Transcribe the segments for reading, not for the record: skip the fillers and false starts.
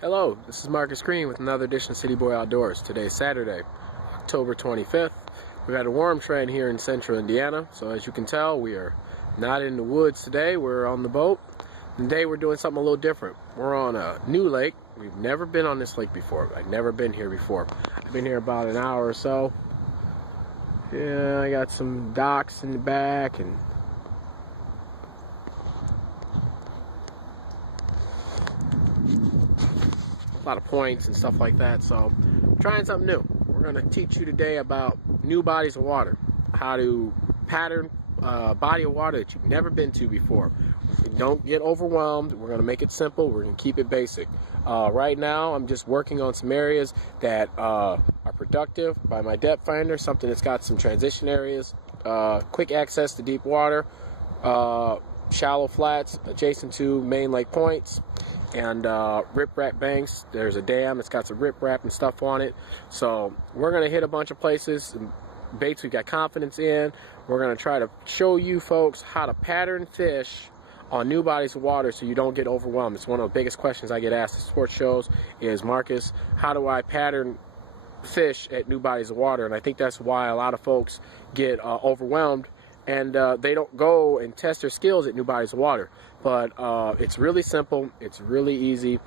Hello, this is Marcus Green with another edition of City Boy Outdoors. Today's Saturday, October 25th. We've had a warm trend here in central Indiana, so as you can tell, we are not in the woods today. We're on the boat. Today we're doing something a little different. We're on a new lake. We've never been on this lake before. I've never been here before. I've been here about an hour or so. Yeah, I got some docks in the back and a lot of points and stuff like that, so trying something new. We're going to teach you today about new bodies of water, how to pattern a body of water that you've never been to before. Don't get overwhelmed. We're going to make it simple. We're going to keep it basic. Right now I'm just working on some areas that are productive by my depth finder, something that's got some transition areas, quick access to deep water, shallow flats adjacent to main lake points, and riprap banks. There's a dam that's got some riprap and stuff on it. So we're going to hit a bunch of places and baits we've got confidence in. We're going to try to show you folks how to pattern fish on new bodies of water so you don't get overwhelmed. It's one of the biggest questions I get asked at sports shows is, Marcus, how do I pattern fish at new bodies of water? And I think that's why a lot of folks get overwhelmed and they don't go and test their skills at new bodies of water. But it's really simple, it's really easy.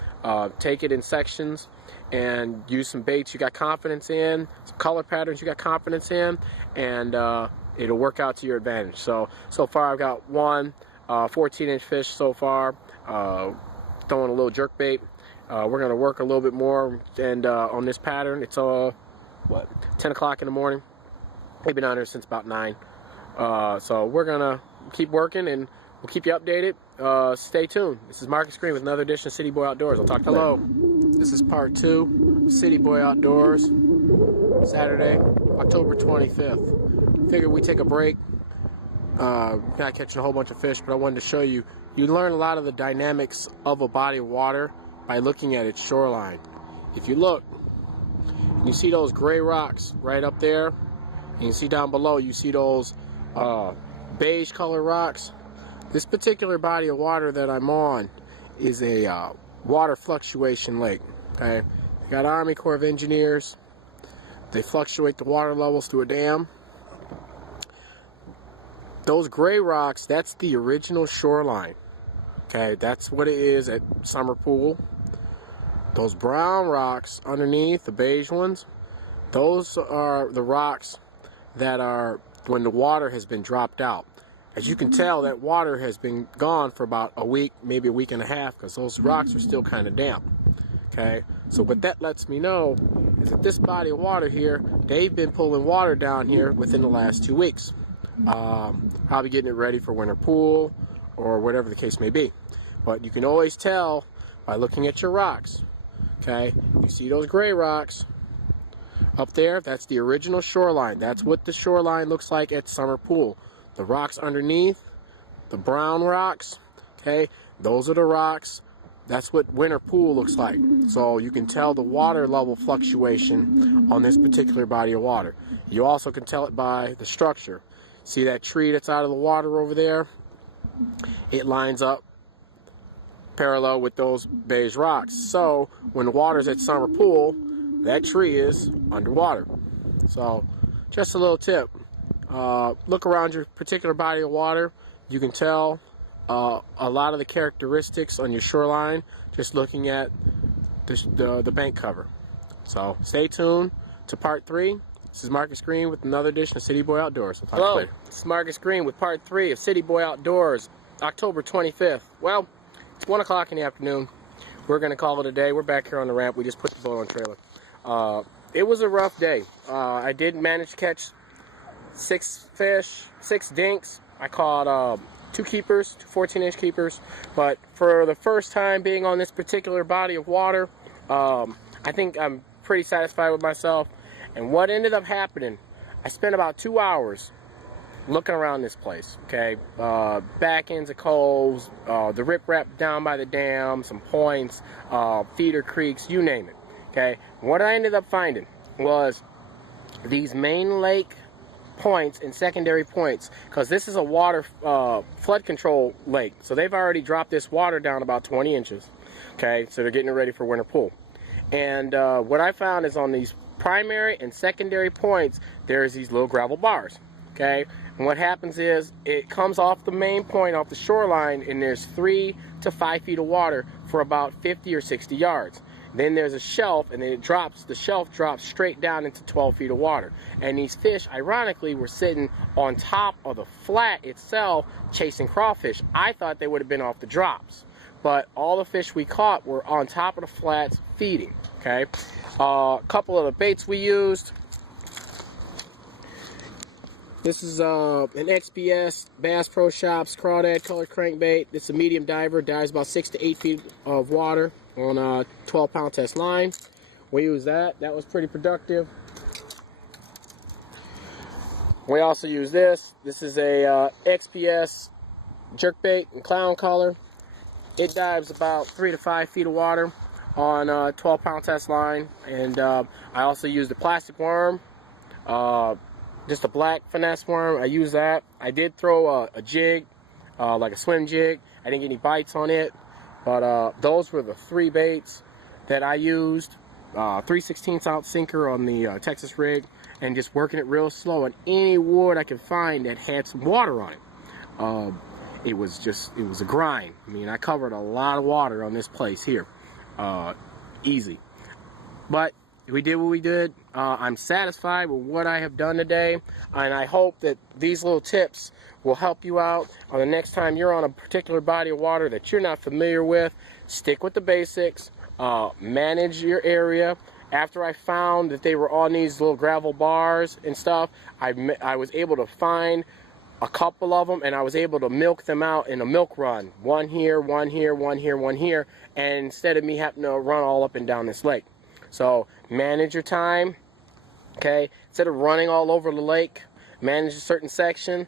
Take it in sections and use some baits you got confidence in, some color patterns you got confidence in, and it'll work out to your advantage. So far I've got one 14-inch fish so far, throwing a little jerk bait. We're going to work a little bit more and on this pattern. It's 10 o'clock in the morning. They've been on here since about 9. So we're gonna keep working and we'll keep you updated. Stay tuned. This is Marcus Green with another edition of City Boy Outdoors. I'll talk to you later. Hello, this is part 2 of City Boy Outdoors, Saturday, October 25th. Figured we take a break. Not catching a whole bunch of fish, but I wanted to show you. You learn a lot of the dynamics of a body of water by looking at its shoreline. If you look, and you see those gray rocks right up there, and you see down below, you see those beige color rocks. This particular body of water that I'm on is a water fluctuation lake. Okay, you got Army Corps of Engineers. They fluctuate the water levels through a dam. Those gray rocks, that's the original shoreline. Okay, that's what it is at Summer Pool. Those brown rocks underneath, the beige ones, those are the rocks that are when the water has been dropped out. As you can tell, that water has been gone for about a week, maybe a week and a half, because those rocks are still kind of damp. Okay, so what that lets me know is that this body of water here, they've been pulling water down here within the last 2 weeks. Probably getting it ready for winter pool or whatever the case may be. But you can always tell by looking at your rocks. Okay, you see those gray rocks up there? That's the original shoreline. That's what the shoreline looks like at Summer Pool. The rocks underneath, the brown rocks, okay, those are the rocks. That's what winter pool looks like. So you can tell the water level fluctuation on this particular body of water. You also can tell it by the structure. See that tree that's out of the water over there? It lines up parallel with those beige rocks. So when the water's at Summer Pool, that tree is underwater. So just a little tip. Look around your particular body of water. You can tell a lot of the characteristics on your shoreline just looking at the bank cover. So stay tuned to part 3. This is Marcus Green with another edition of City Boy Outdoors. Hello, this is Marcus Green with part 3 of City Boy Outdoors, October 25th. Well, it's 1 o'clock in the afternoon. We're going to call it a day. We're back here on the ramp. We just put the boat on trailer. It was a rough day. I did manage to catch 6 fish, 6 dinks. I caught 2 keepers, 2 14-inch keepers. But for the first time being on this particular body of water, I think I'm pretty satisfied with myself. And what ended up happening, I spent about 2 hours looking around this place, okay? Back ends of coves, the riprap down by the dam, some points, feeder creeks, you name it, okay? What I ended up finding was these main lake points and secondary points, because this is a water flood control lake, so they've already dropped this water down about 20 inches. Okay, so they're getting ready for winter pool. And what I found is on these primary and secondary points, there's these little gravel bars. Okay, and what happens is it comes off the main point, off the shoreline, and there's 3 to 5 feet of water for about 50 or 60 yards. Then there's a shelf, and then the shelf drops straight down into 12 feet of water. And these fish, ironically, were sitting on top of the flat itself, chasing crawfish. I thought they would have been off the drops, but all the fish we caught were on top of the flats feeding. Okay, a couple of the baits we used. This is an XPS Bass Pro Shops Crawdad colored crankbait. It's a medium diver, dives about 6 to 8 feet of water on a 12-pound test line. We use that. That was pretty productive. We also use this. This is a XPS jerkbait in clown color. It dives about 3 to 5 feet of water on a 12-pound test line. And I also used a plastic worm. Just a black finesse worm. I use that. I did throw a jig, like a swim jig. I didn't get any bites on it, but those were the 3 baits that I used. 3/16 ounce sinker on the Texas rig, and just working it real slow on any wood I could find that had some water on it. It was a grind. I mean, I covered a lot of water on this place here. Easy. But we did what we did. I'm satisfied with what I have done today, and I hope that these little tips will help you out on the next time you're on a particular body of water that you're not familiar with. Stick with the basics. Manage your area. After I found that they were on these little gravel bars and stuff, I was able to find a couple of them, and I was able to milk them out in a milk run. One here, one here, one here, one here, and instead of me having to run all up and down this lake. So manage your time, okay? Instead of running all over the lake, manage a certain section.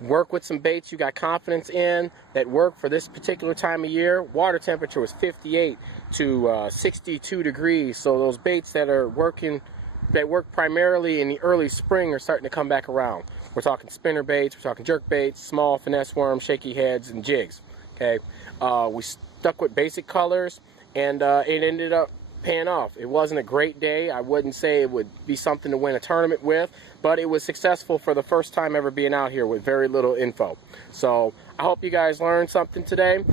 Work with some baits you got confidence in that work for this particular time of year. Water temperature was 58 to 62 degrees. So those baits that work primarily in the early spring are starting to come back around. We're talking spinner baits, we're talking jerk baits, small finesse worms, shaky heads, and jigs. Okay, we stuck with basic colors, and it ended up paying off. It wasn't a great day. I wouldn't say it would be something to win a tournament with, but it was successful for the first time ever being out here with very little info. So I hope you guys learned something today.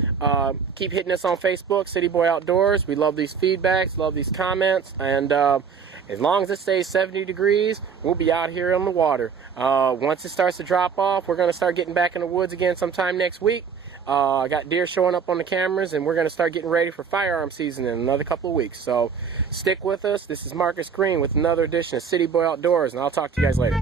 Keep hitting us on Facebook, City Boy Outdoors. We love these feedbacks, love these comments, and as long as it stays 70 degrees, we'll be out here on the water. Once it starts to drop off, we're going to start getting back in the woods again sometime next week. I got deer showing up on the cameras, and we're going to start getting ready for firearm season in another couple of weeks. So stick with us. This is Marcus Green with another edition of City Boy Outdoors, and I'll talk to you guys later.